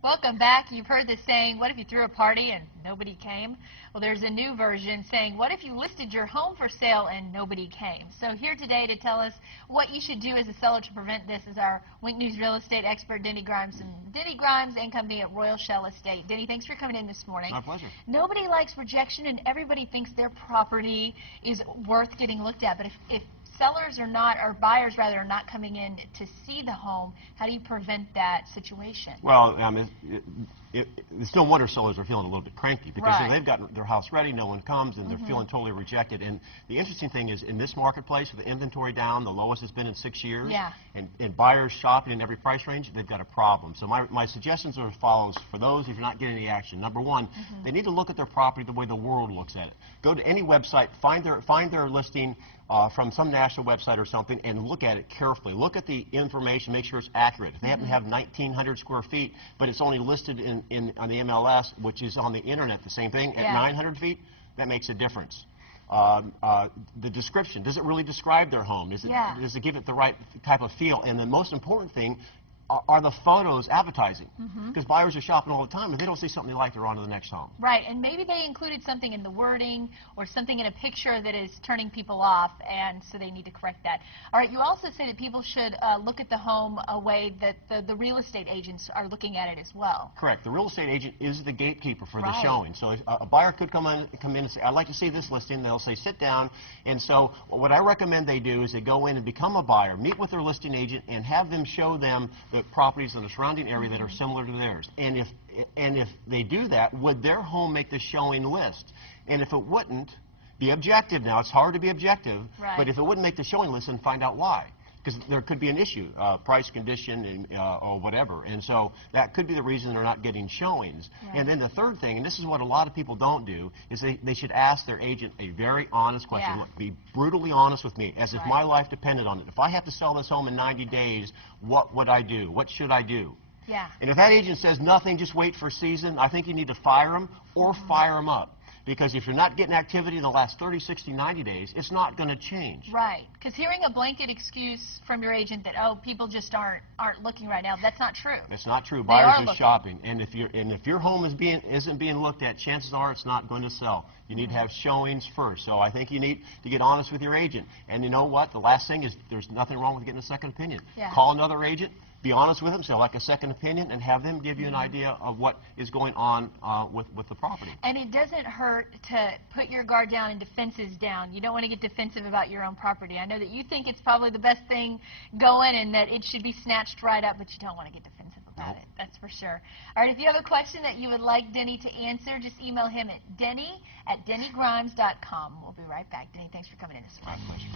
Welcome back. You've heard the saying, what if you threw a party and nobody came? Well, there's a new version saying, what if you listed your home for sale and nobody came? So here today to tell us what you should do as a seller to prevent this is our Wink News real estate expert, Denny Grimes, and Denny Grimes and Company at Royal Shell Estate. Denny, thanks for coming in this morning. My pleasure. Nobody likes rejection, and everybody thinks their property is worth getting looked at. But if sellers or buyers rather, are not coming in to see the home, how do you prevent that situation? Well, it's no wonder sellers are feeling a little bit cranky because Right. they've got their house ready, no one comes, and they're feeling totally rejected. And the interesting thing is, in this marketplace, with the inventory down, the lowest it's been in 6 years, Yeah. and buyers shopping in every price range, they've got a problem. So my suggestions are as follows for those if you're not getting any action. Number one, they need to look at their property the way the world looks at it. Go to any website, find their listing from some national website or something, and look at it carefully. Look at the information, make sure it's accurate. If they happen to have 1,900 square feet, but it's only listed on the MLS, which is on the internet, the same thing, at 900 feet, that makes a difference. The description, does it really describe their home? Does it give it the right type of feel? And the most important thing, are the photos advertising? Because buyers are shopping all the time, and they don't see something they like, they're on to the next home. Right, and maybe they included something in the wording or something in a picture that is turning people off, and so they need to correct that. All right, you also say that people should look at the home a way that the real estate agents are looking at it as well. Correct. The real estate agent is the gatekeeper for the Right. showing. So a buyer could come in and say, I'd like to see this listing. They'll say, sit down. And so what I recommend they do is they go in and become a buyer, meet with their listing agent, and have them show them the properties in the surrounding area that are similar to theirs. And if they do that, would their home make the showing list? And if it wouldn't, be objective. Now, it's hard to be objective, Right. but if it wouldn't make the showing list, then find out why. Because there could be an issue, price, condition, or whatever. And so that could be the reason they're not getting showings. Right. And then the third thing, and this is what a lot of people don't do, is they should ask their agent a very honest question. Yeah. Look, be brutally honest with me, as if Right. my life depended on it. If I have to sell this home in 90 days, what would I do? What should I do? Yeah. And if that agent says nothing, just wait for season, I think you need to fire them or fire them up. Because if you're not getting activity in the last 30, 60, 90 days, it's not going to change. Right, because hearing a blanket excuse from your agent that, oh, people just aren't looking right now, that's not true. It's not true. They Buyers are are looking. shopping, and if your home isn't being looked at, chances are it's not going to sell. You need to have showings first. So I think you need to get honest with your agent. And you know what? The last thing is there's nothing wrong with getting a second opinion. Yeah. Call another agent. Be honest with them, say, like a second opinion, and have them give you an idea of what is going on with the property. And it doesn't hurt to put your guard down and defenses down. You don't want to get defensive about your own property. I know that you think it's probably the best thing going and that it should be snatched right up, but you don't want to get defensive about it. That's for sure. All right, if you have a question that you would like Denny to answer, just email him at denny@dennygrimes.com. We'll be right back. Denny, thanks for coming in this morning. My pleasure.